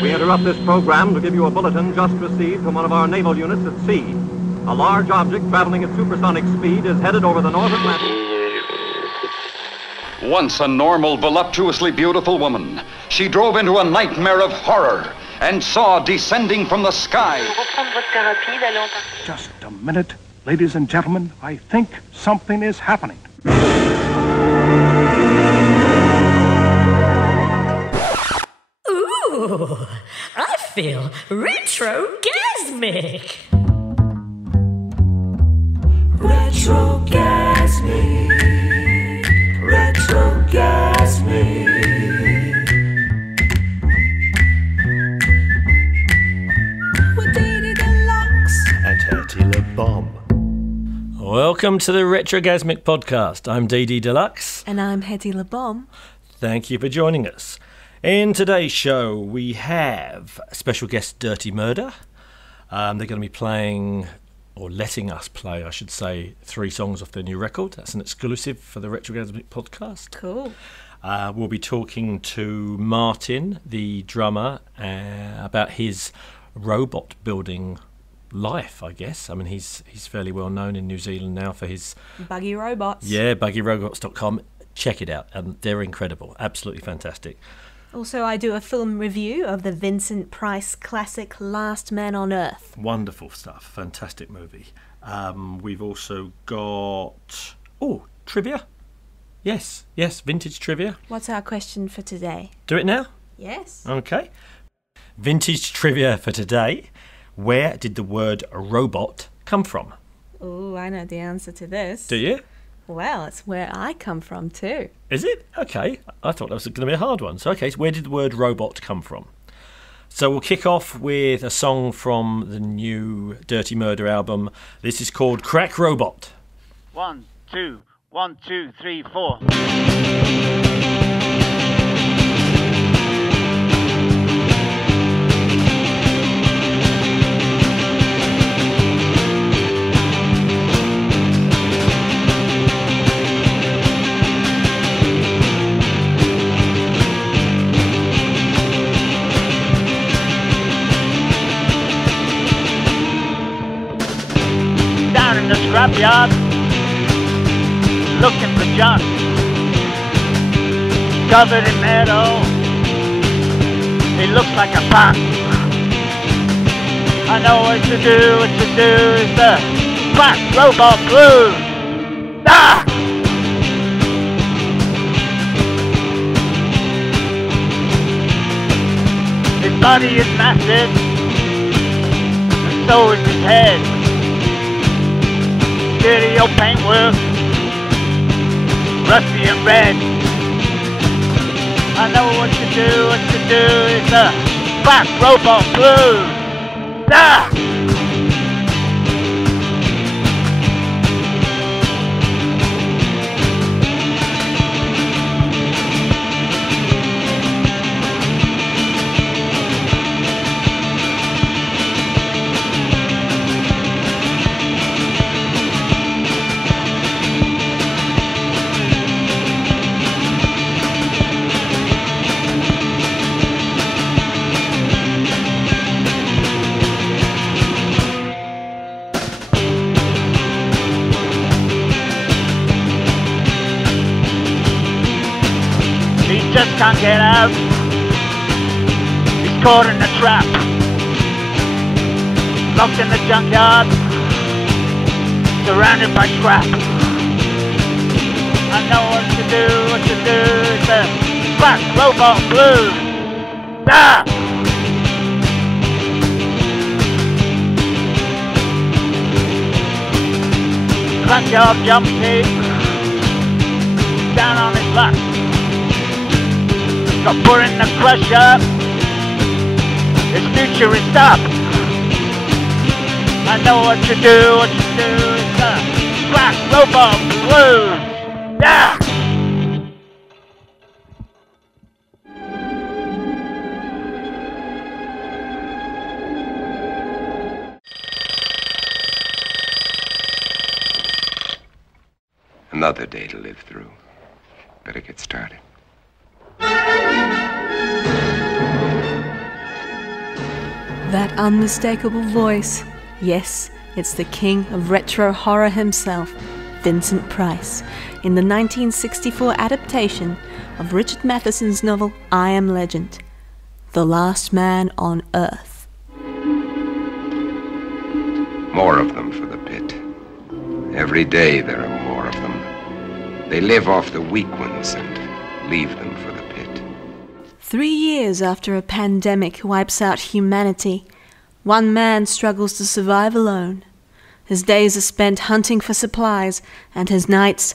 We interrupt this program to give you a bulletin just received from one of our naval units at sea. A large object traveling at supersonic speed is headed over the North Atlantic. Once a normal, voluptuously beautiful woman, she drove into a nightmare of horror and saw descending from the sky. Just a minute, ladies and gentlemen. I think something is happening. Ooh, I feel retrogasmic. Retrogasmic. Retrogasmic. With DD Deluxe and Hettie Le Bomb. Welcome to the Retrogasmic podcast. I'm DD Deluxe. And I'm Hettie Le Bomb. Thank you for joining us. In today's show, we have special guest Dirty Murder. They're going to be playing, or letting us play, I should say, 3 songs off their new record. That's an exclusive for the Retrogasmic podcast. Cool. We'll be talking to Martin, the drummer, about his robot building life, I guess. I mean, he's fairly well known in New Zealand now for his... Buggy Robots. Yeah, buggyrobots.com. Check it out. They're incredible. Absolutely fantastic. Also, I do a film review of the Vincent Price classic Last Man on Earth. Wonderful stuff. Fantastic movie. We've also got... Oh, trivia. Yes, vintage trivia. What's our question for today? Do it now? Yes. Okay. Vintage trivia for today. Where did the word robot come from? Oh, I know the answer to this. Do you? Well, it's where I come from too. Is it? Okay. I thought that was going to be a hard one. So, okay, so where did the word robot come from? So we'll kick off with a song from the new Dirty Murder album. This is called Crack Robot. 1, 2, 1, 2, 3, 4. In the scrapyard, looking for junk, covered in metal. It looks like a punk. I know what to do is the crack robot blues. Ah! His body is massive, and so is his head. Dirty old paintwork, rusty and red. I know what to do is the crack robot blues. Ah! Just can't get out. He's caught in a trap, locked in the junkyard, surrounded by scrap. I know what to do is the crack robot blues. Ah! Junkyard jump tape, down on his luck. Got put in the crusher. His future is up. I know what to do is the crack robot blues. Yeah! Another day to live through. Better get started. That unmistakable voice. Yes, it's the king of retro horror himself, Vincent Price, in the 1964 adaptation of Richard Matheson's novel I Am Legend, The Last Man on Earth. More of them for the pit. Every day there are more of them. They live off the weak ones and leave them for the pit. 3 years after a pandemic wipes out humanity, one man struggles to survive alone. His days are spent hunting for supplies, and his nights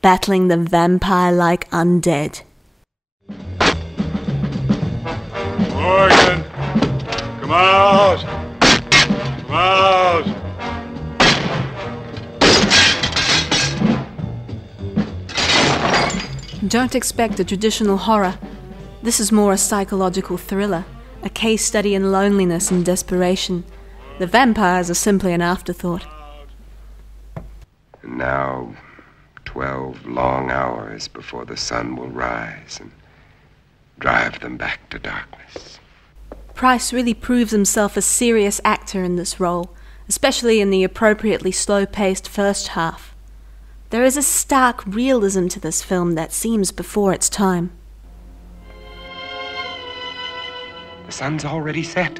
battling the vampire-like undead. Morgan! Come out! Come out! Don't expect a traditional horror. This is more a psychological thriller, a case study in loneliness and desperation. The vampires are simply an afterthought. And now, 12 long hours before the sun will rise and drive them back to darkness. Price really proves himself a serious actor in this role, especially in the appropriately slow-paced first half. There is a stark realism to this film that seems before its time. The sun's already set.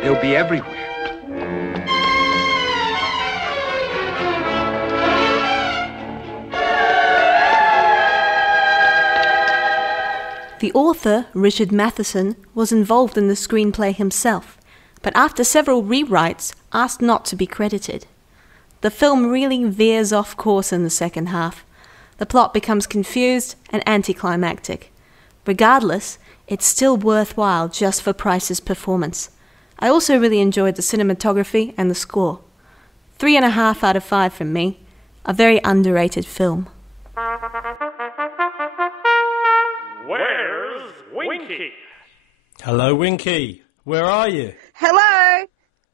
They'll be everywhere. The author, Richard Matheson, was involved in the screenplay himself, but after several rewrites, asked not to be credited. The film really veers off course in the second half. The plot becomes confused and anticlimactic. Regardless, it's still worthwhile just for Price's performance. I also really enjoyed the cinematography and the score. 3.5 out of 5 from me. A very underrated film. Where's Winki? Hello, Winki. Where are you? Hello!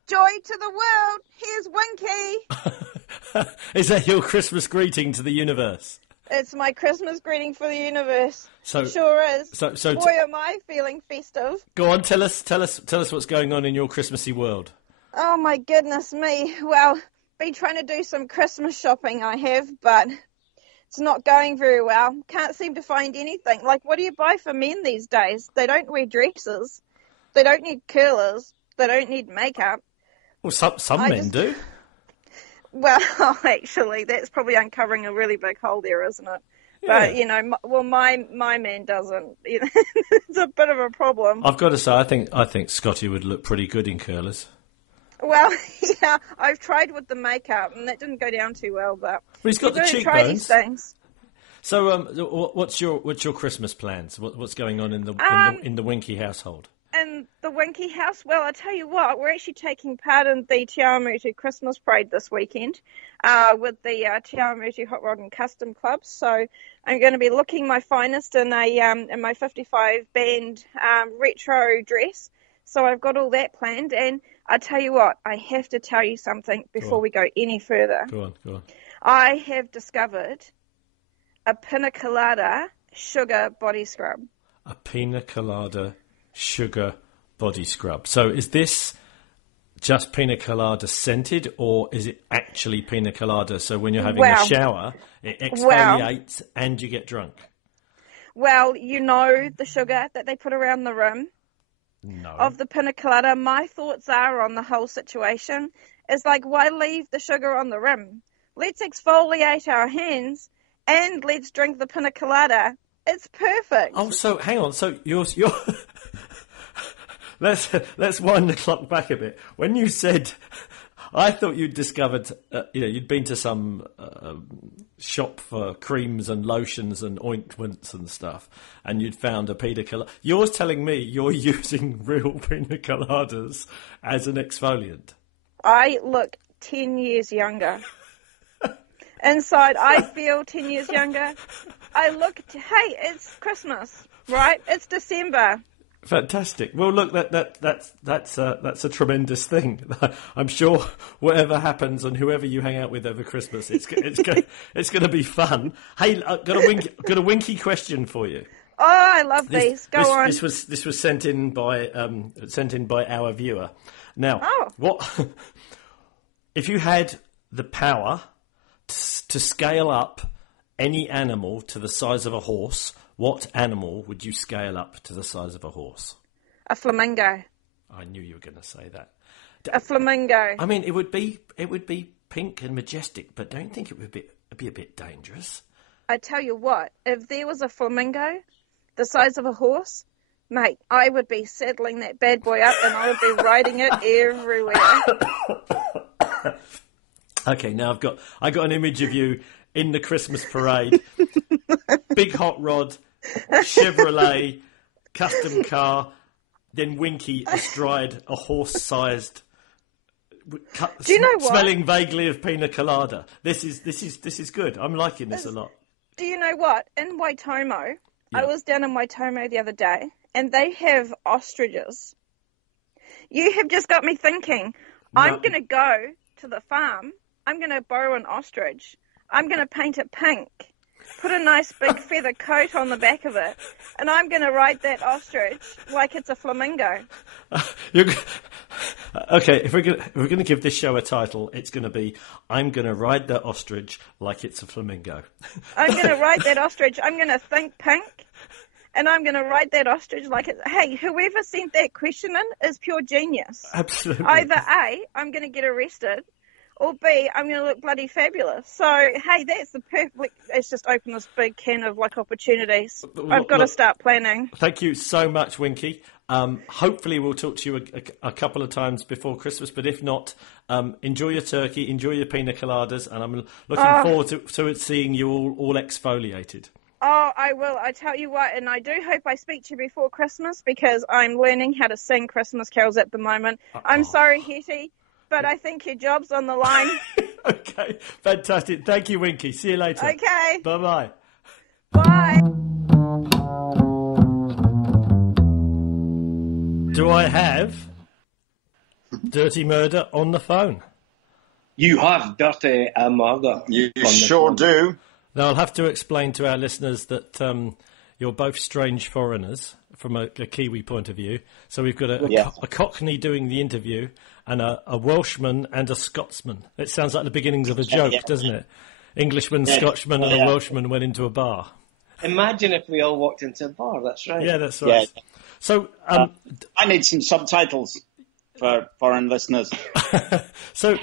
Joy to the world! Here's Winki! Is that your Christmas greeting to the universe? It's my Christmas greeting for the universe. So, it sure is. So Boy, am I feeling festive. Go on, tell us what's going on in your Christmassy world. Oh my goodness me. Well, been trying to do some Christmas shopping I have, but it's not going very well. Can't seem to find anything. Like, what do you buy for men these days? They don't wear dresses. They don't need curlers. They don't need makeup. Well, some men do. Well, actually, that's probably uncovering a really big hole there, isn't it? Yeah. But, you know, my man doesn't. It's a bit of a problem. I've got to say, I think Scotty would look pretty good in curlers. Well, yeah, I've tried with the makeup, and that didn't go down too well, but he's got the cheekbones. Try these things. So, what's your Christmas plans? What's going on in the Winki household? In the Winki house, well, I tell you what, we're actually taking part in the Te Awamutu Christmas Parade this weekend with the Te Awamutu Hot Rod and Custom Club. So I'm going to be looking my finest in my 55 band retro dress. So I've got all that planned, and I tell you what, I have to tell you something before we go any further. Go on. I have discovered a pina colada sugar body scrub. A pina colada sugar body scrub. So is this just pina colada scented, or is it actually pina colada? So when you're having a shower, it exfoliates and you get drunk. Well, you know the sugar that they put around the rim of the pina colada. My thoughts are on the whole situation is like, why leave the sugar on the rim? Let's exfoliate our hands and let's drink the pina colada. It's perfect. Oh, so hang on. So you're let's wind the clock back a bit. When you said, I thought you'd discovered, you'd been to some shop for creams and lotions and ointments and stuff, and you'd found a pina colada. You're telling me you're using real pina coladas as an exfoliant. I look 10 years younger. Inside, I feel 10 years younger. Hey, it's Christmas, right? It's December. Fantastic. Well, look, that's a tremendous thing. I'm sure whatever happens and whoever you hang out with over Christmas, it's going to be fun. Hey, I've got a Winki question for you. Oh, I love these. Go on. This was sent in by our viewer. Now, what if you had the power to scale up any animal to the size of a horse? What animal would you scale up to the size of a horse? A flamingo. I knew you were going to say that. A flamingo. I mean, it would be pink and majestic, but don't you think it would be a bit dangerous? I tell you what, if there was a flamingo the size of a horse, mate, I would be saddling that bad boy up and I would be riding it everywhere. Okay, now I got an image of you in the Christmas parade. Big hot rod, Chevrolet, custom car, then Winki astride a horse-sized. Do you know what? Smelling vaguely of pina colada. This is good. I'm liking this a lot. Do you know what? In Waitomo, I was down in Waitomo the other day, and they have ostriches. You have just got me thinking. No. I'm going to go to the farm. I'm going to borrow an ostrich. I'm going to paint it pink. Put a nice big feather coat on the back of it, and I'm going to ride that ostrich like it's a flamingo. Okay, if we're going to give this show a title, it's going to be "I'm going to ride that ostrich like it's a flamingo." I'm going to ride that ostrich. I'm going to think pink, and I'm going to ride that ostrich like it's. Hey, whoever sent that question in is pure genius. Absolutely. Either A, I'm going to get arrested, or B, I'm going to look bloody fabulous. So, hey, that's the perfect... It's just opened this big can of, opportunities. I've got to start planning. Thank you so much, Winki. Hopefully we'll talk to you a couple of times before Christmas, but if not, enjoy your turkey, enjoy your pina coladas, and I'm looking forward to seeing you all exfoliated. Oh, I will. I tell you what, and I do hope I speak to you before Christmas, because I'm learning how to sing Christmas carols at the moment. I'm sorry, Hettie, but I think your job's on the line. Okay, fantastic. Thank you, Winki. See you later. Okay. Bye-bye. Bye. Do I have Dirty Murder on the phone? You have Dirty Murder. You sure do. Now, I'll have to explain to our listeners that you're both strange foreigners from a Kiwi point of view. So we've got a Cockney doing the interview and a Welshman and a Scotsman. It sounds like the beginnings of a joke, doesn't it? Englishman, Scotchman and a Welshman went into a bar. Imagine if we all walked into a bar, that's right. Yeah, that's right. Yeah. So I need some subtitles for foreign listeners. So,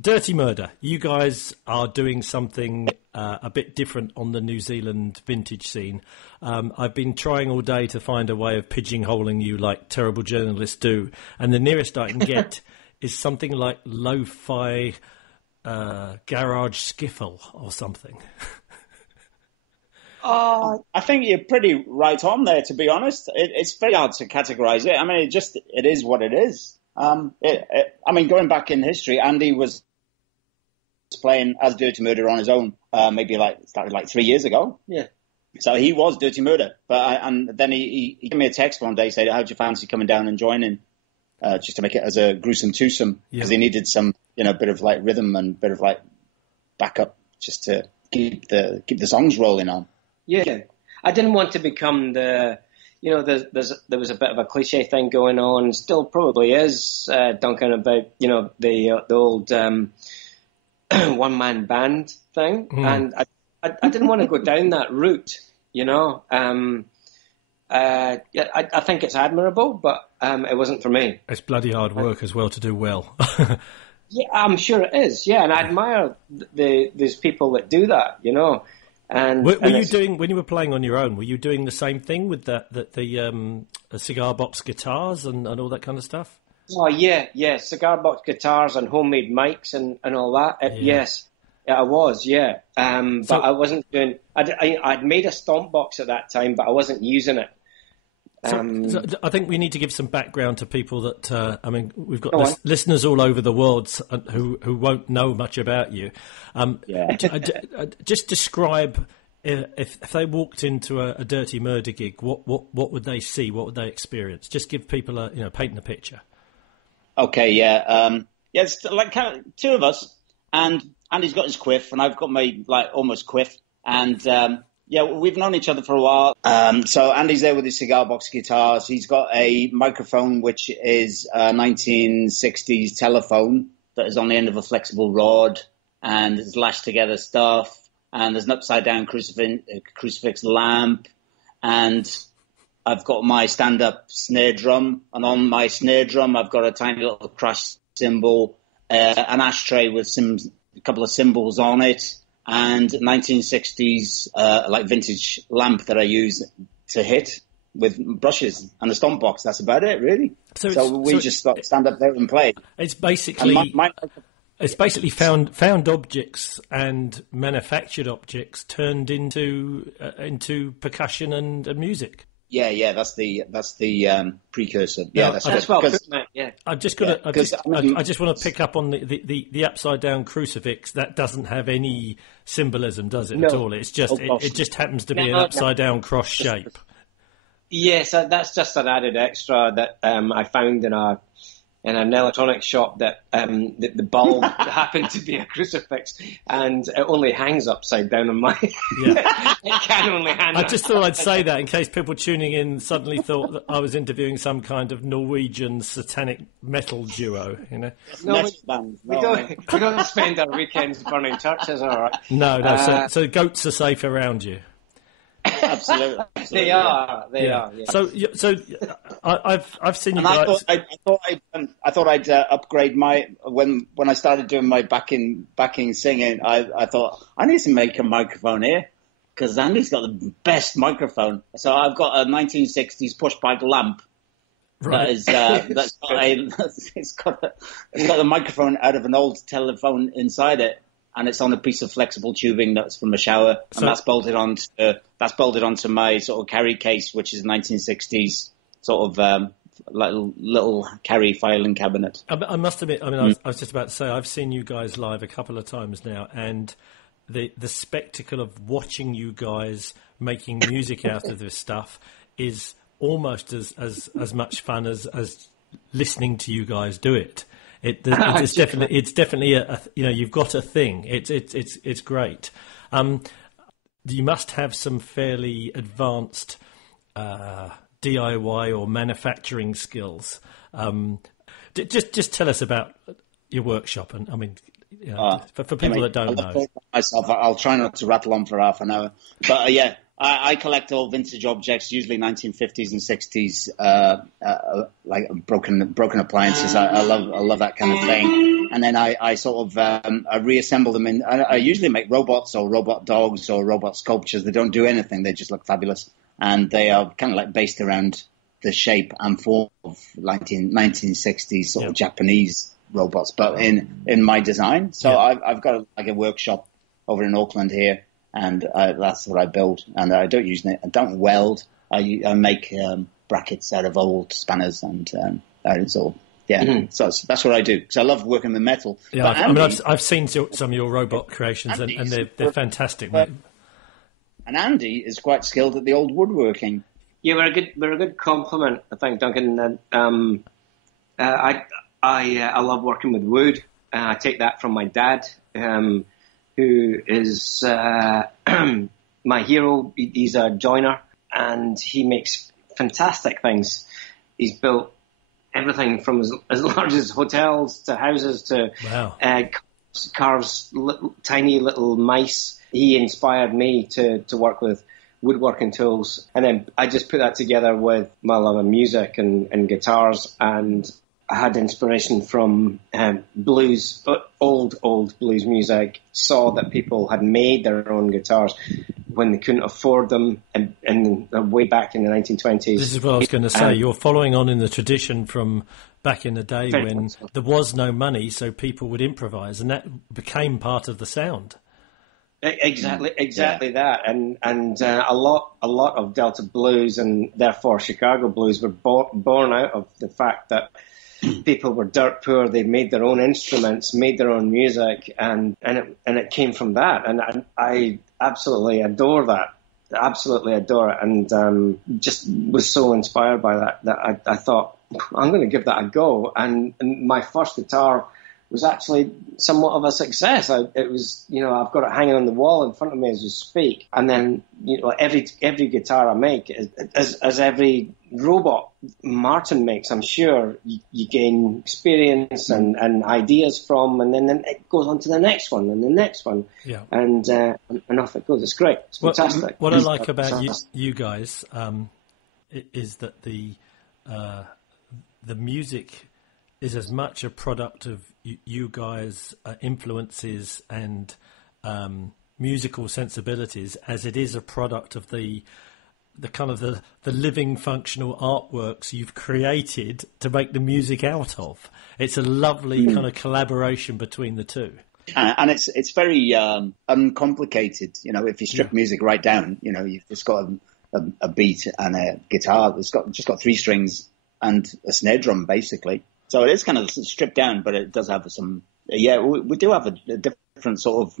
Dirty Murder, you guys are doing something a bit different on the New Zealand vintage scene. I've been trying all day to find a way of pigeonholing you like terrible journalists do, and the nearest I can get is something like Lo-Fi Garage Skiffle or something. I think you're pretty right on there, to be honest. It's very hard to categorize it. I mean, it is what it is. Going back in history, Andy was playing as Dirty Murder on his own, started 3 years ago. Yeah. So he was Dirty Murder. And then he gave me a text one day saying, how'd you fancy coming down and joining, just to make it as a gruesome twosome, because he needed some, bit of rhythm and bit of backup just to keep the songs rolling on. Yeah. I didn't want to become there was a bit of a cliche thing going on, still probably is, Duncan, about, the old one-man band thing. And I didn't want to go down that route, I think it's admirable, but it wasn't for me. It's bloody hard work as well to do well. Yeah, I'm sure it is, and I admire these people that do that, And were you doing, when you were playing on your own, were you doing the same thing with the cigar box guitars and all that kind of stuff? Oh, yeah, cigar box guitars and homemade mics and all that. Yes, I was, but I wasn't doing... I'd made a stomp box at that time, but I wasn't using it. So I think we need to give some background to people that, we've got listeners all over the world who won't know much about you. Just describe, if they walked into a Dirty Murder gig, what would they see? What would they experience? Just give people painting a picture. Okay, it's like kind of two of us, and Andy's got his quiff, and I've got my almost quiff, and Yeah, we've known each other for a while. So Andy's there with his cigar box guitars. He's got a microphone which is a 1960s telephone that is on the end of a flexible rod and it's lashed together stuff. And there's an upside-down crucifix lamp. And I've got my stand-up snare drum. And on my snare drum, I've got a tiny little crash cymbal, an ashtray with a couple of cymbals on it, and 1960s like vintage lamp that I use to hit with brushes and a stomp box. That's about it, really. So we just stand up there and play. It's basically it's basically found objects and manufactured objects turned into percussion and music. Yeah, that's the precursor. Yeah, that's well put, mate. Yeah, I just want to pick up on the upside down crucifix. That doesn't have any symbolism, does it, at all? It's just it just happens to be an upside down cross shape. Yes, that's just an added extra that I found in an electronics shop that the bulb happened to be a crucifix, and it only hangs upside down on my. Yeah. It can only hang. I just thought I'd say that in case people tuning in suddenly thought that I was interviewing some kind of Norwegian satanic metal duo. You know, we don't spend our weekends burning churches, all right? No. So goats are safe around you. Absolutely. They are. Yeah. So I've seen you guys. I thought I'd upgrade my when I started doing my backing singing. I thought I need to make a microphone here because Andy's got the best microphone. So I've got a 1960s push pipe lamp. Right. It's got the microphone out of an old telephone inside it. And it's on a piece of flexible tubing that's from a shower, and that's bolted onto my sort of carry case, which is a 1960s sort of little carry filing cabinet. I must admit, I was just about to say, I've seen you guys live a couple of times now, and the spectacle of watching you guys making music out of this stuff is almost as much fun as listening to you guys do it. It's definitely a you've got a thing. It's great. You must have some fairly advanced DIY or manufacturing skills. Just tell us about your workshop, and for people that don't know. Myself, I'll try not to rattle on for half an hour, but yeah. I collect all vintage objects, usually 1950s and 60s, like broken appliances. I love that kind of thing. And then I sort of I reassemble them in. I usually make robots or robot dogs or robot sculptures. They don't do anything. They just look fabulous, and they are kind of like based around the shape and form of 1960s sort of Japanese robots, but in my design. So I've got a workshop over in Auckland here. And that's what I build. And I don't weld. I make brackets out of old spanners, and it's all. Yeah, So that's what I do. Because I love working with metal. Yeah, but I've seen some of your robot creations, and they're fantastic. Mate. And Andy is quite skilled at the old woodworking. Yeah, we're a good compliment, I think, Duncan. I love working with wood. I take that from my dad. Who is my hero. He's a joiner, and he makes fantastic things. He's built everything from as large as hotels to houses to carves tiny little mice. He inspired me to work with woodworking tools, and then I just put that together with my love of music and guitars, and I had inspiration from blues, old blues music, saw that people had made their own guitars when they couldn't afford them, and way back in the 1920s. This is what I was going to say. You're following on in the tradition from back in the day when there was no money, so people would improvise, and that became part of the sound. Exactly that, and a lot of Delta blues and therefore Chicago blues were born out of the fact that people were dirt poor. They made their own instruments, made their own music, and it came from that. And I absolutely adore that. Absolutely adore it, and just was so inspired by that I thought I'm going to give that a go. And my first guitar was actually somewhat of a success. It was, I've got it hanging on the wall in front of me as we speak. And then, every guitar I make, as every robot Martin makes, I'm sure you gain experience and ideas from, and then it goes on to the next one and the next one. Yeah. And off it goes. It's great. It's fantastic. What I like about you guys is that the music is as much a product of you guys' influences and musical sensibilities as it is a product of the kind of the living functional artworks you've created to make the music out of. It's a lovely kind of collaboration between the two. And it's very uncomplicated. If you strip music right down, you've just got a beat and a guitar. It's just got 3 strings and a snare drum, basically. So it is kind of stripped down, but it does have some. Yeah, we do have a different sort of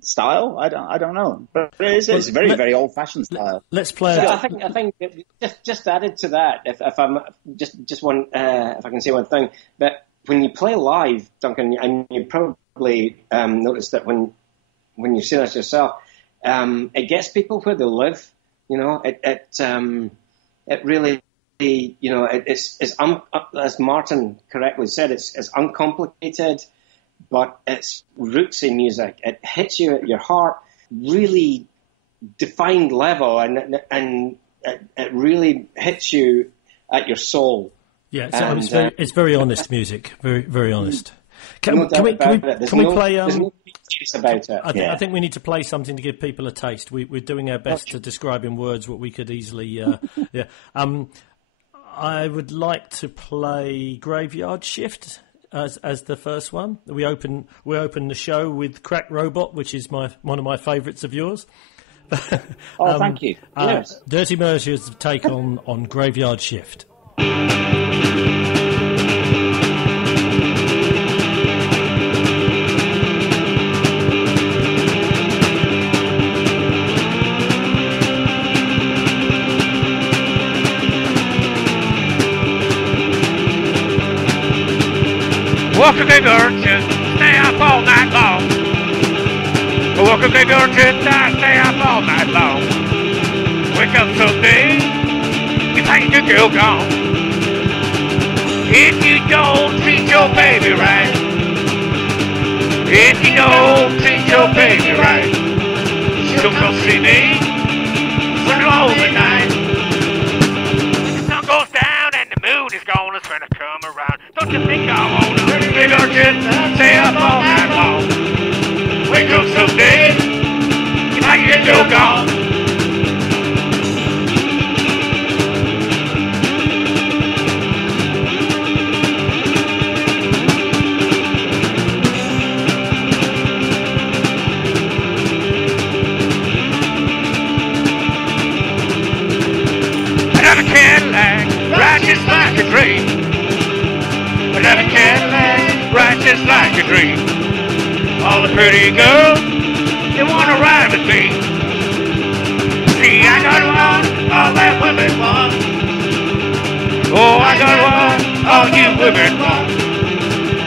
style. I don't know, but it's a very old-fashioned style. Let's play. So I think just added to that, if I'm just one, if I can say one thing, but when you play live, Duncan, and you probably noticed that when you've seen this yourself, it gets people where they live. It really. It's as Martin correctly said, it's uncomplicated, but it's rootsy music. It hits you at your heart, really defined level, and it really hits you at your soul. Yeah, so it's very honest music, very very honest. Can we play? There's no juice about it. I think we need to play something to give people a taste. We're doing our best to describe in words what we could easily. I would like to play Graveyard Shift as the first one. We open the show with Crack Robot, which is one of my favourites of yours. Thank you. Yes. Dirty Murder's take on Graveyard Shift. Walk a bigger to stay up all night long. Walk a bigger to stay up all night long. Wake up someday, you find your girl gone. If you don't treat your baby right, if you don't treat your baby right, she'll come see me for the night. The sun goes down and the moon is gone, it's gonna come around. Don't you think I wanna bigger just stay up all night long? Wake up someday, you might get your gone. Another Cadillac, ride just like a dream. Another Cadillac, ride just like a dream. All the pretty girls, they wanna ride with me. See, I got one, all that women want. Oh, I got one, all you women want.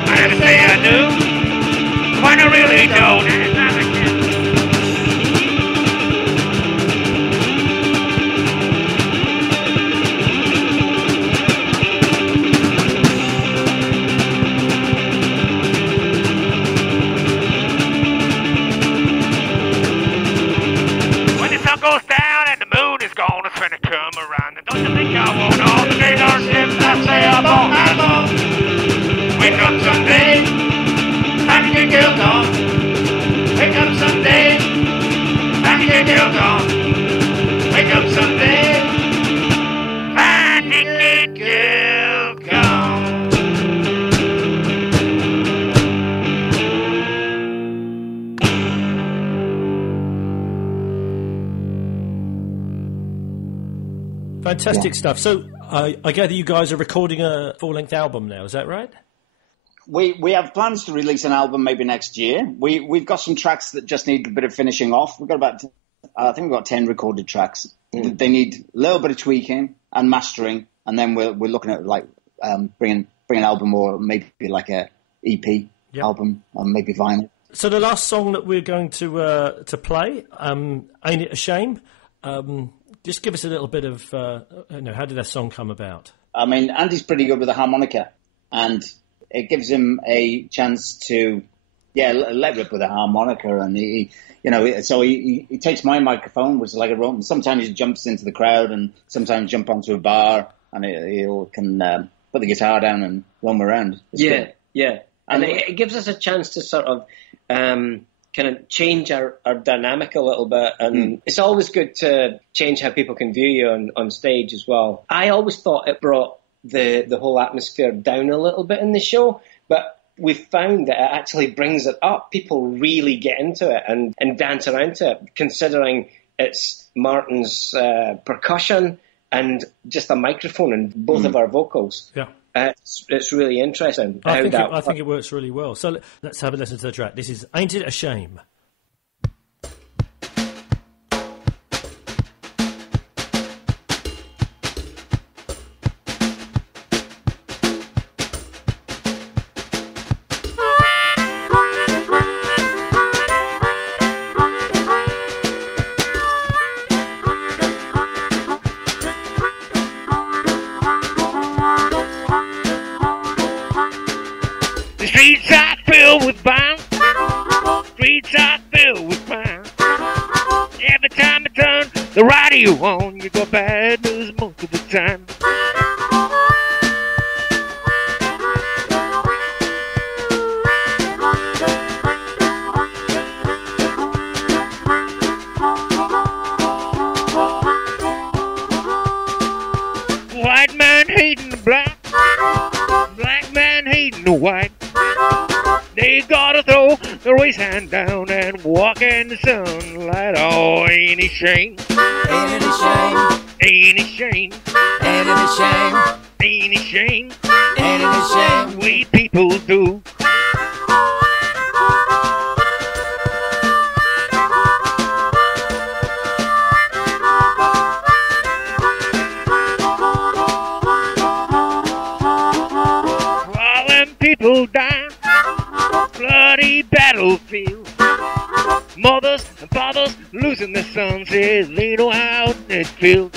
I never say I do, when I really don't, and it's not a kid. Goes down and the moon is gone, it's gonna come around. And don't you think I want all the big old ships that stay up all night long? Wake up someday, find your girl gone. Wake up someday, find your girl gone. Wake up someday, find your girl gone. Fantastic stuff. So I gather you guys are recording a full-length album now, is that right? We have plans to release an album maybe next year. We've got some tracks that just need a bit of finishing off. We've got I think we've got 10 recorded tracks. They need a little bit of tweaking and mastering, and then we're looking at bringing an album or maybe like a EP album, and maybe vinyl. So the last song that we're going to play, Ain't It a Shame? Just give us a little bit of, how did that song come about? I mean, Andy's pretty good with the harmonica, and it gives him a chance to, let rip with the harmonica, and he takes my microphone, which is like a rope. Sometimes he jumps into the crowd, and sometimes jump onto a bar, and he can put the guitar down and roam around. It's good. And it gives us a chance to sort of kind of change our dynamic a little bit. And it's always good to change how people can view you on stage as well. I always thought it brought the whole atmosphere down a little bit in the show, but we've found that it actually brings it up. People really get into it and dance around to it, considering it's Martin's percussion and just a microphone and both of our vocals. Yeah. It's really interesting. I think it works really well. So let's have a listen to the track. This is Ain't It a Shame? Streets are filled with violence. Streets are filled with crime. Every time I turn the radio on, you got bad news most of the time. White man hating the black. Black man hating the white. They gotta throw the race hand down and walk in the sunlight. Oh, ain't it a shame? Ain't it a shame? Ain't it a shame? Ain't it a shame? Ain't it a shame? Ain't it a shame? We people do. Crawling people down bloody battlefield. Mothers and fathers losing their sons, says they know how it feels.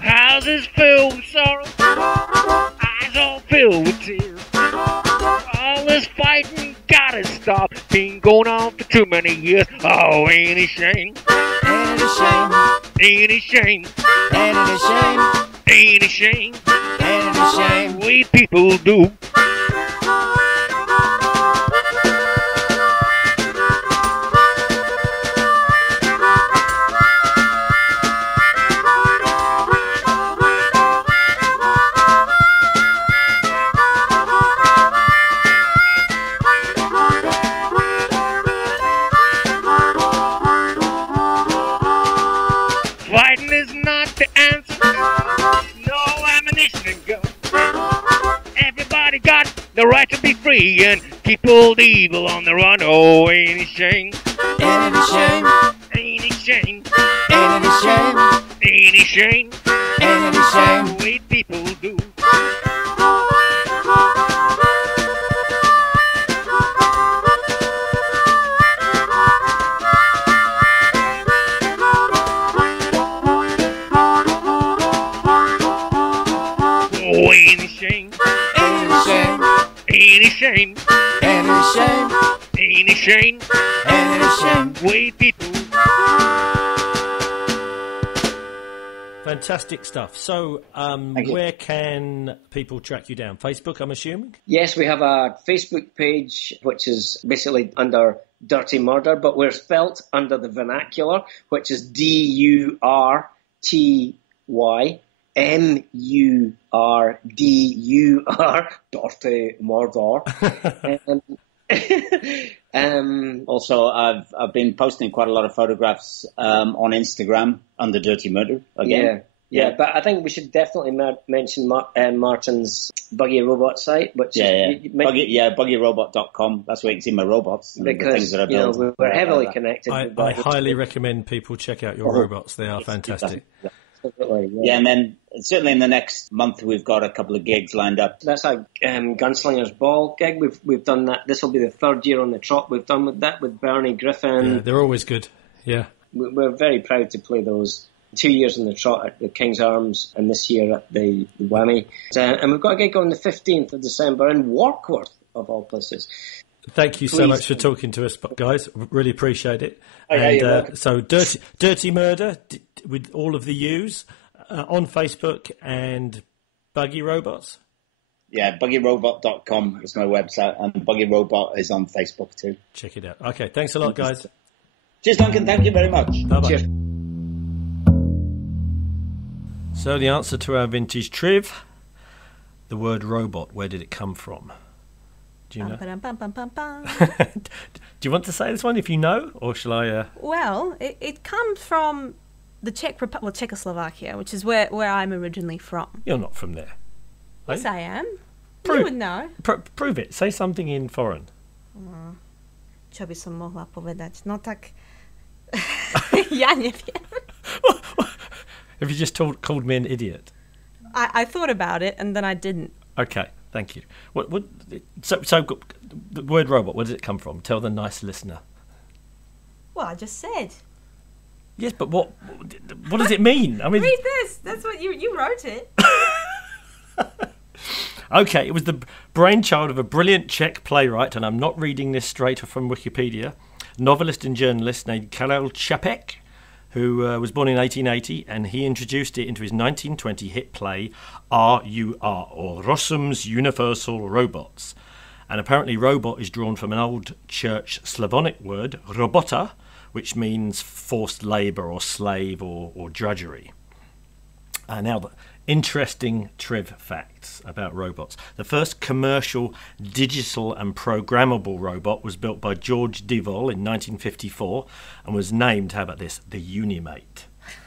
Houses filled with sorrow, eyes all filled with tears. All this fighting gotta stop, been going on for too many years. Oh, ain't it a shame? Ain't it a shame? Ain't it a shame? Ain't it a shame? Ain't it a shame? Ain't it a shame? We people do. Fighting is not the answer. No ammunition and guns. Everybody got the right to be free and keep old evil on the run. Oh, ain't it a shame? Ain't it a shame? Ain't it a shame? Ain't it a shame? Ain't it a shame? Ain't it a shame? We people do. Oh, ain't it a shame? Ain't it a shame? Ain't it a shame? Ain't it a shame? Ain't it a shame? Ain't it a shame? We people. Fantastic stuff. So, where can people track you down? Facebook, I'm assuming? Yes, we have a Facebook page, which is basically under Dirty Murder, but we're spelt under the vernacular, which is DURTY MURDUR, Dirty Murder. Also, I've been posting quite a lot of photographs on Instagram under Dirty Murder again. Yeah, but I think we should definitely mention Martin's Buggy Robot site, which buggyrobot.com. That's where you can see my robots. Because the things that I build. we're heavily connected. I highly recommend people check out your robots. They are fantastic. Yeah, and then certainly in the next month we've got a couple of gigs lined up. That's a Gunslinger's Ball gig. We've done that. This will be the third year on the trot we've done with that with Bernie Griffin. Yeah, they're always good. Yeah, we're very proud to play those. 2 years on the trot at the King's Arms and this year at the Whammy. And we've got a gig on the 15th of December in Warkworth, of all places. Thank you so much for talking to us, guys. Really appreciate it. So Dirty Murder with all of the U's on Facebook and Buggy Robots. Yeah, buggyrobot.com is my website, and Buggy Robot is on Facebook too. Check it out. Okay, thanks a lot, guys. Cheers, Duncan. Thank you very much. Bye-bye. Cheers. So the answer to our vintage triv, the word robot, where did it come from? Do you know? Do you want to say this one if you know, or shall I? Well, it comes from the Czech Republic, well, Czechoslovakia, which is where I'm originally from. You're not from there. Yes, I am. You would know. Prove it. Say something in foreign. Čo by som mohla povedať? No tak... ja neviem. Have you just called me an idiot? I thought about it and then I didn't. Okay, thank you. So the word robot, where does it come from? Tell the nice listener. Well, I just said. Yes, but what does it mean? I mean, read this. That's what you wrote it. Okay, it was the brainchild of a brilliant Czech playwright, and I'm not reading this straight from Wikipedia, novelist and journalist named Karel Čapek, who was born in 1880, and he introduced it into his 1920 hit play R.U.R., or Rossum's Universal Robots. And apparently robot is drawn from an old church Slavonic word, robota, which means forced labour or slave or drudgery. Now, the interesting triv facts about robots. The first commercial digital and programmable robot was built by George Devol in 1954 and was named, how about this, the Unimate.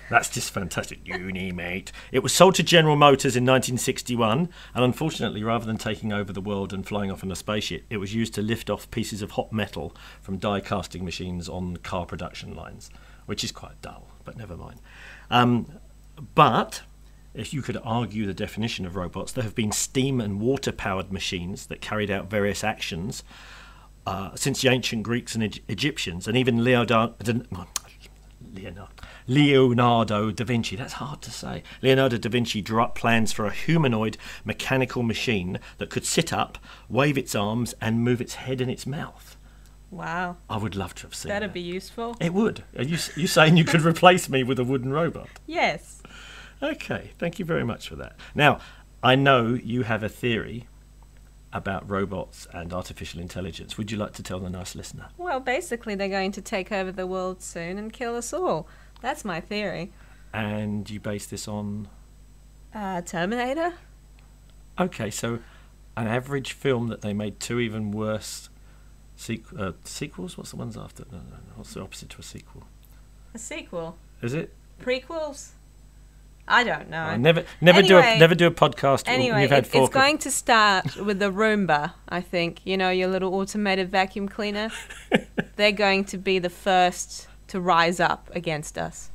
That's just fantastic, Unimate. It was sold to General Motors in 1961, and unfortunately, rather than taking over the world and flying off in a spaceship, it was used to lift off pieces of hot metal from die casting machines on car production lines, which is quite dull, but never mind. But if you could argue the definition of robots, there have been steam and water-powered machines that carried out various actions since the ancient Greeks and Egyptians, and even Leonardo da Vinci, that's hard to say. Leonardo da Vinci drew up plans for a humanoid mechanical machine that could sit up, wave its arms, and move its head and its mouth. Wow. I would love to have seen that. That'd be useful. It would. Are you saying you could replace me with a wooden robot? Yes. Okay, thank you very much for that. Now, I know you have a theory about robots and artificial intelligence. Would you like to tell the nice listener? Well, basically, they're going to take over the world soon and kill us all. That's my theory. And you base this on? Terminator. Okay, so an average film that they made two even worse sequels? What's the ones after? No. What's the opposite to a sequel? A sequel. Is it? Prequels? I don't know. Never do a podcast. Anyway, when you've had it's going to start with the Roomba, I think. You know, your little automated vacuum cleaner. They're going to be the first to rise up against us.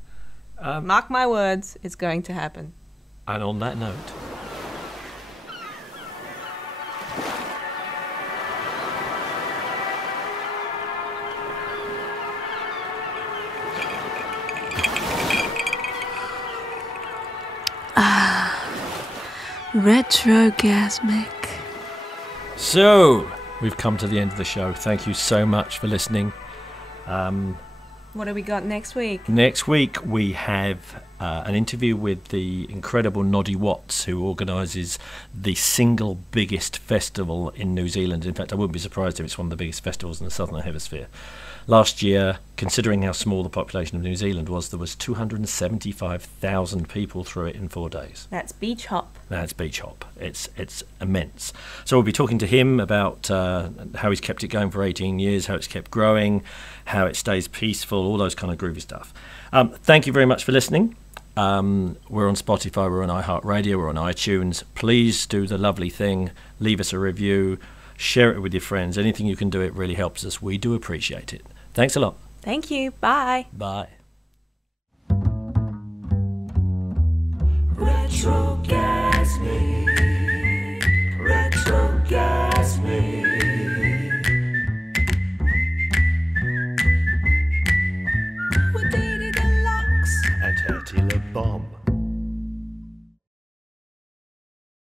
Mark my words, it's going to happen. And on that note... RETROGASMIC. So, we've come to the end of the show. Thank you so much for listening. What do we got next week? Next week we have an interview with the incredible Noddy Watts, who organises the single biggest festival in New Zealand. In fact, I wouldn't be surprised if it's one of the biggest festivals in the Southern Hemisphere. Last year, considering how small the population of New Zealand was, there was 275,000 people through it in 4 days. That's beach hop. That's beach hop. It's immense. So we'll be talking to him about how he's kept it going for 18 years, how it's kept growing, how it stays peaceful, all those kind of groovy stuff. Thank you very much for listening. We're on Spotify, we're on iHeartRadio, we're on iTunes. Please do the lovely thing. Leave us a review. Share it with your friends. Anything you can do, it really helps us. We do appreciate it. Thanks a lot. Thank you. Bye. Bye. Retrogasmic. Retrogasmic. With DURTY Deluxe and Hettie the bomb.